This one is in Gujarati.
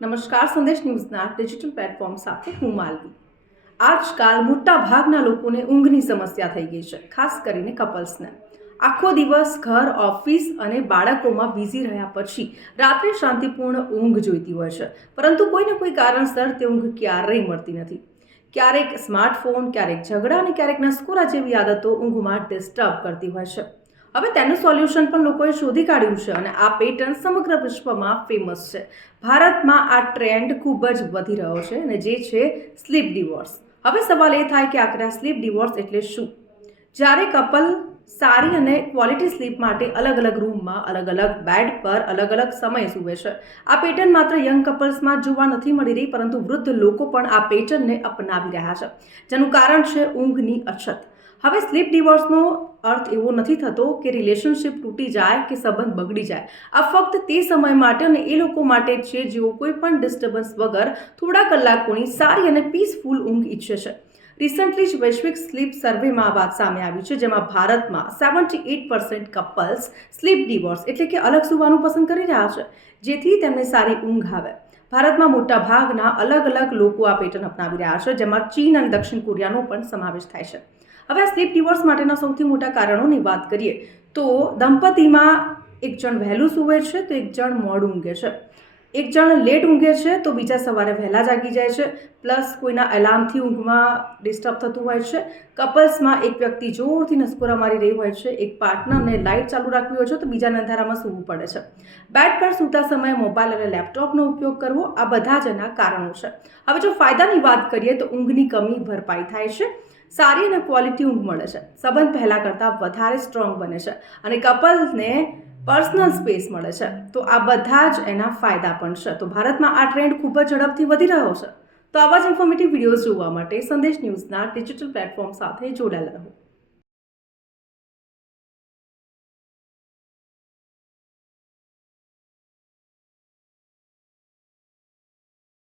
નમસ્કાર, સંદેશ ન્યૂઝના ડિજિટલ પ્લેટફોર્મ સાથે હું માલવી। આજકાલ મોટા ભાગના લોકોને ઊંઘની સમસ્યા થઈ ગઈ છે, ખાસ કરીને કપલ્સને। આખો દિવસ ઘર, ઓફિસ અને બાળકોમાં બિઝી રહ્યા પછી રાત્રે શાંતિપૂર્ણ ઊંઘ જોઈતી હોય છે, પરંતુ કોઈને કોઈ કારણસર તે ઊંઘ ક્યારેય મળતી નથી। ક્યારેક સ્માર્ટફોન, ક્યારેક ઝઘડા અને ક્યારેક નસકોરા જેવી આદતો ઊંઘમાં ડિસ્ટર્બ કરતી હોય છે। હવે તેનું સોલ્યુશન પણ લોકોએ શોધી કાઢ્યું છે અને આ પેટર્ન સમગ્ર વિશ્વમાં ફેમસ છે। ભારતમાં આ ટ્રેન્ડ ખૂબ જ વધી રહ્યો છે અને જે છે સ્લીપ ડિવોર્સ। હવે સવાલ એ થાય કે આખરે આ સ્લીપ ડિવોર્સ એટલે શું? જ્યારે કપલ સારી અને ક્વોલિટી સ્લીપ માટે અલગ અલગ રૂમમાં, અલગ અલગ બેડ પર, અલગ અલગ સમયે સૂવે છે। આ પેટર્ન માત્ર યંગ કપલ્સમાં જોવા નથી મળી રહી, પરંતુ વૃદ્ધ લોકો પણ આ પેટર્નને અપનાવી રહ્યા છે, જેનું કારણ છે ઊંઘની અછત। હવે સ્લીપ ડિવોર્સનો અર્થ એવો નથી થતો કે રિલેશનશિપ તૂટી જાય કે સંબંધ બગડી જાય। આ ફક્ત તે સમય માટે અને એ લોકો માટે છે જેઓ કોઈ પણ ડિસ્ટર્બન્સ વગર થોડા કલાકોની સારી અને પીસફુલ ઊંઘ ઈચ્છે છે। રિસન્ટલી જ વૈશ્વિક સ્લીપ સર્વેમાં આ વાત સામે આવી છે, જેમાં ભારતમાં 78% કપલ્સ સ્લીપ ડિવોર્સ એટલે કે અલગ સૂવાનું પસંદ કરી રહ્યા છે, જેથી તેમને સારી ઊંઘ આવે। ભારતમાં મોટા ભાગના અલગ અલગ લોકો આ પેટર્ન અપનાવી રહ્યા છે, જેમાં ચીન અને દક્ષિણ કોરિયાનો પણ સમાવેશ થાય છે। હવે આ સ્લીપ ડિવોર્સ માટેના સૌથી મોટા કારણોની વાત કરીએ તો દંપતીમાં એક જણ વહેલું સૂવે છે તો એક જણ મોડું ઊંઘે છે, એક જણ લેટ ઊંઘે છે તો બીજા સવારે વહેલા જાગી જાય છે, પ્લસ કોઈના એલાર્મથી ઊંઘમાં ડિસ્ટર્બ થતું હોય છે। કપલ્સમાં એક વ્યક્તિ જોરથી નસકોરા મારી રહી હોય છે, એક પાર્ટનરને લાઇટ ચાલુ રાખવી હોય છે તો બીજાને અંધારામાં સૂવું પડે છે, બેડ પર સૂતા સમયે મોબાઈલ અને લેપટોપનો ઉપયોગ કરવો, આ બધા જ એના કારણો છે। હવે જો ફાયદાની વાત કરીએ તો ઊંઘની કમી ભરપાઈ થાય છે, સારી અને ક્વોલિટી ઊંઘ મળે છે, સંબંધ પહેલાં કરતાં વધારે સ્ટ્રોંગ બને છે અને કપલ્સને પર્સનલ સ્પેસ મળે છે, તો આ બધા જ એના ફાયદા પણ છે। તો ભારતમાં આ ટ્રેન્ડ ખૂબ જ ઝડપથી વધી રહ્યો છે। તો આવા જ ઇન્ફોર્મેટિવ વિડીયોઝ જોવા માટે સંદેશ ન્યૂઝના ડિજિટલ પ્લેટફોર્મ સાથે જોડાયેલા રહો।